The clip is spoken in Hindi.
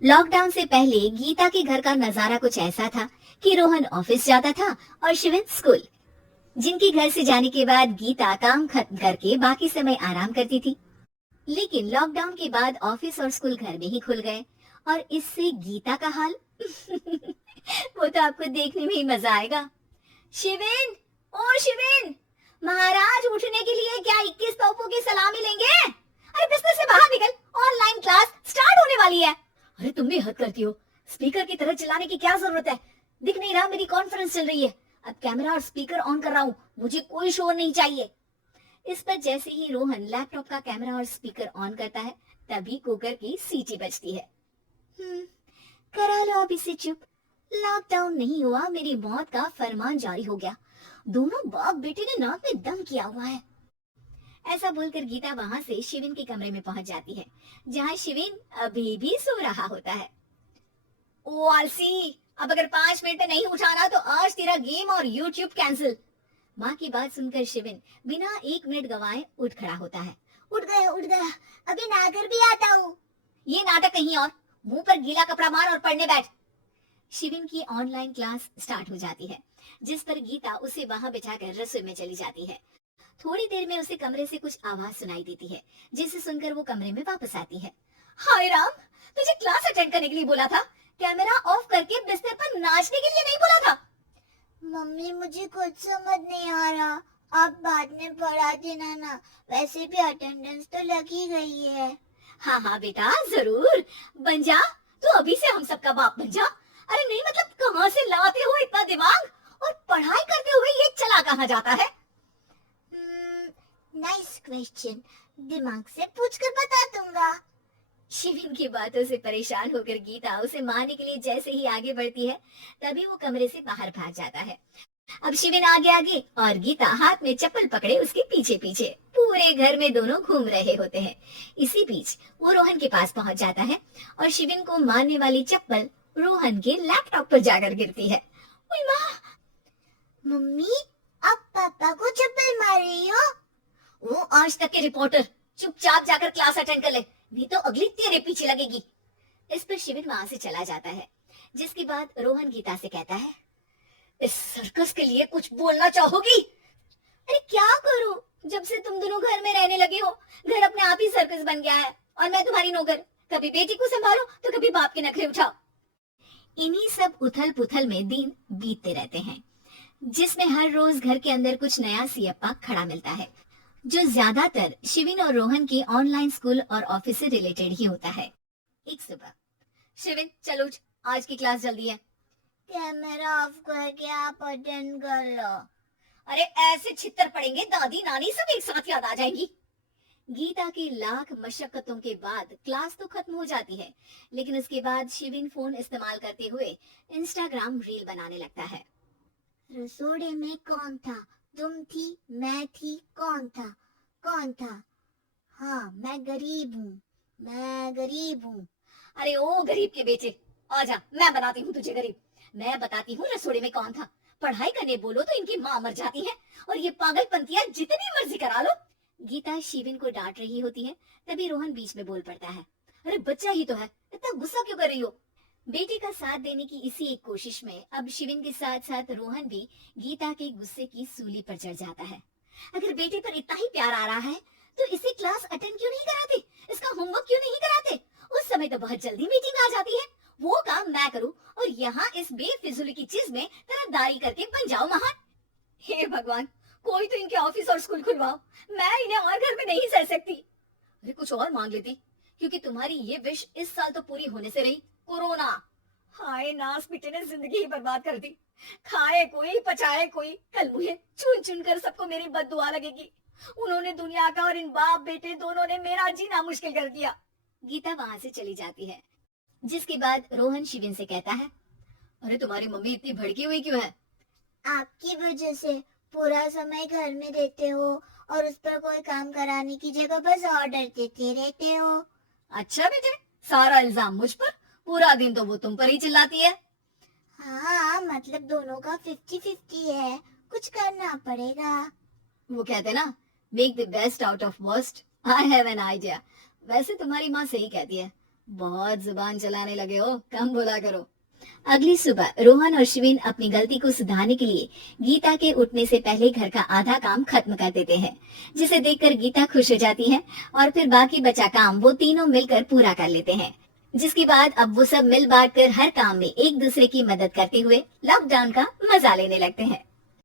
लॉकडाउन से पहले गीता के घर का नजारा कुछ ऐसा था कि रोहन ऑफिस जाता था और शिवन स्कूल। जिनके घर से जाने के बाद गीता काम खत्म करके बाकी समय आराम करती थी। लेकिन लॉकडाउन के बाद ऑफिस और स्कूल घर में ही खुल गए और इससे गीता का हाल वो तो आपको देखने में ही मजा आएगा। शिवेन, ओ शिवेन, महाराज उठने के लिए क्या 21 तोपों की सलामी लेंगे? अरे बिस्तर से बाहर निकल, ऑनलाइन क्लास स्टार्ट होने वाली है। अरे तुम भी हद करती हो, स्पीकर की तरह चिल्लाने की क्या जरूरत है? दिख नहीं रहा मेरी कॉन्फ्रेंस चल रही है। अब कैमरा और स्पीकर ऑन कर रहा हूँ, मुझे कोई शोर नहीं चाहिए। इस पर जैसे ही रोहन लैपटॉप का कैमरा और स्पीकर ऑन करता है तभी कुकर की सीटी बजती है। करा लो अब इसे चुप। लॉकडाउन नहीं हुआ, मेरी मौत का फरमान जारी हो गया। दोनों बाप बेटे ने नाक में दम किया हुआ है। ऐसा बोलकर गीता वहां से शिविन के कमरे में पहुंच जाती है, जहां शिविन अभी भी सो रहा होता है। ओ आलसी, अब अगर 5 मिनट में नहीं उठाना तो आज तेरा गेम और यूट्यूब कैंसिल। माँ की बात सुनकर शिविन बिना 1 मिनट गवाए उठ खड़ा होता है। उठ गया, अभी नागर भी आता हूँ। ये नाटक कहीं और, मुंह पर गीला कपड़ा मार और पढ़ने बैठ। शिविन की ऑनलाइन क्लास स्टार्ट हो जाती है, जिस पर गीता उसे वहां बिठाकर रसोई में चली जाती है। थोड़ी देर में उसे कमरे से कुछ आवाज सुनाई देती है, जिसे सुनकर वो कमरे में वापस आती है। हाय राम, तुझे क्लास अटेंड करने के लिए बोला था, कैमरा ऑफ करके बिस्तर पर नाचने के लिए नहीं बोला था। मम्मी मुझे कुछ समझ नहीं आ रहा, आप बाद में पढ़ा देना ना, वैसे भी अटेंडेंस तो लग ही गई है। हाँ हाँ बेटा, जरूर बन जा, तो अभी से हम सबका बाप बन जा। अरे नहीं मतलब कहाँ से लाते हो इतना दिमाग, और पढ़ाई करते हुए ये चला कहाँ जाता है? नाइस क्वेश्चन, दिमाग से पूछकर बता दूंगा। शिविन की बातों से परेशान होकर गीता उसे मारने के लिए जैसे ही आगे बढ़ती है तभी वो कमरे से बाहर भाग जाता है। अब शिविन आगे आगे और गीता हाथ में चप्पल पकड़े उसके पीछे पीछे पूरे घर में दोनों घूम रहे होते हैं। इसी बीच वो रोहन के पास पहुंच जाता है और शिविन को मारने वाली चप्पल रोहन के लैपटॉप पर जाकर गिरती है। ओए माँ! मम्मी, आप पापा को चप्पल मार रही हो? वो आज तक के रिपोर्टर, चुपचाप जाकर क्लास अटेंड कर ले, नहीं तो अगली तेरे पीछे लगेगी। इस पर शिविन वहां से चला जाता है, जिसके बाद रोहन गीता से कहता है, इस सर्कस के लिए कुछ बोलना चाहोगी? अरे क्या करूं, जब से तुम दोनों घर में रहने लगे हो, घर अपने आप ही सर्कस बन गया है और मैं तुम्हारी नौकर। कभी बेटी को संभालो तो कभी बाप के नखरे उठाओ। इन्हीं सब उथल पुथल में दिन बीतते रहते हैं, जिसमें हर रोज घर के अंदर कुछ नया सियप्पा खड़ा मिलता है, जो ज्यादातर शिविन और रोहन के ऑनलाइन स्कूल और ऑफिस से रिलेटेड ही होता है। एक सुबह, शिविन चल उठ, आज की क्लास जल्दी है। कैमरा ऑफ करके आप अटेंड कर लो। अरे ऐसे छित्तर पड़ेंगे, दादी नानी सब एक साथ याद आ जाएंगी। गीता की लाख मशक्कतों के बाद क्लास तो खत्म हो जाती है, लेकिन उसके बाद शिविन फोन इस्तेमाल करते हुए इंस्टाग्राम रील बनाने लगता है। रसोड़े में कौन था? तुम थी, मैं थी, कौन था? कौन था? हाँ, मैं गरीब हूँ। अरे ओ गरीब के बेटे, आजा, मैं बनाती हूँ तुझे गरीब। मैं बताती हूँ रसोड़े में कौन था। पढ़ाई करने बोलो तो इनकी माँ मर जाती है और ये पागलपंतियां जितनी मर्जी करा लो। गीता शिविन को डांट रही होती है, तभी रोहन बीच में बोल पड़ता है, अरे बच्चा ही तो है, इतना गुस्सा क्यों कर रही हो? बेटे का साथ देने की इसी एक कोशिश में अब शिविन के साथ साथ रोहन भी गीता के गुस्से की सूली पर चढ़ जाता है। अगर बेटे पर इतना ही प्यार आ रहा है तो इसे क्लास अटेंड क्यों नहीं कराते, इसका होमवर्क क्यों नहीं कराते? उस समय तो बहुत जल्दी मीटिंग आ जाती है, वो काम मैं करूं और यहाँ इस बेफिजूल की चीज में तरफदारी करके बन जाओ महान। हे भगवान, कोई तो इनके ऑफिस और स्कूल खुलवाओ, मैं इन्हें और घर में नहीं सह सकती। अरे कुछ और मांग लेती, क्योंकि तुम्हारी ये विश इस साल तो पूरी होने से रही, कोरोना। हाय नास बेटे ने जिंदगी ही बर्बाद कर दी। खाए कोई पचाए कोई, कल मुझे चुन चुन कर सबको मेरी बद्दुआ लगेगी। उन्होंने दुनिया का और इन बाप बेटे दोनों ने मेरा जीना मुश्किल कर दिया। गीता वहां से चली जाती है, जिसके बाद रोहन शिविन से कहता है, अरे तुम्हारी मम्मी इतनी भड़की हुई क्यों है? आपकी वजह से पूरा समय घर में रहते हो और उस पर कोई काम कराने की जगह बस ऑर्डर देते रहते हो। अच्छा बेटे, सारा इल्जाम मुझ पर, पूरा दिन तो वो तुम पर ही चिल्लाती है। हाँ, मतलब दोनों का 50-50 है, कुछ करना पड़ेगा। वो कहते ना, make the best out of worst. I have an idea. वैसे तुम्हारी माँ सही कहती है, बहुत जुबान चलाने लगे हो, कम बोला करो। अगली सुबह रोहन और शिविन अपनी गलती को सुधारने के लिए गीता के उठने से पहले घर का आधा काम खत्म कर देते हैं, जिसे देखकर गीता खुश हो जाती है और फिर बाकी बचा काम वो तीनों मिलकर पूरा कर लेते हैं। जिसके बाद अब वो सब मिल बांट कर हर काम में एक दूसरे की मदद करते हुए लॉकडाउन का मजा लेने लगते हैं।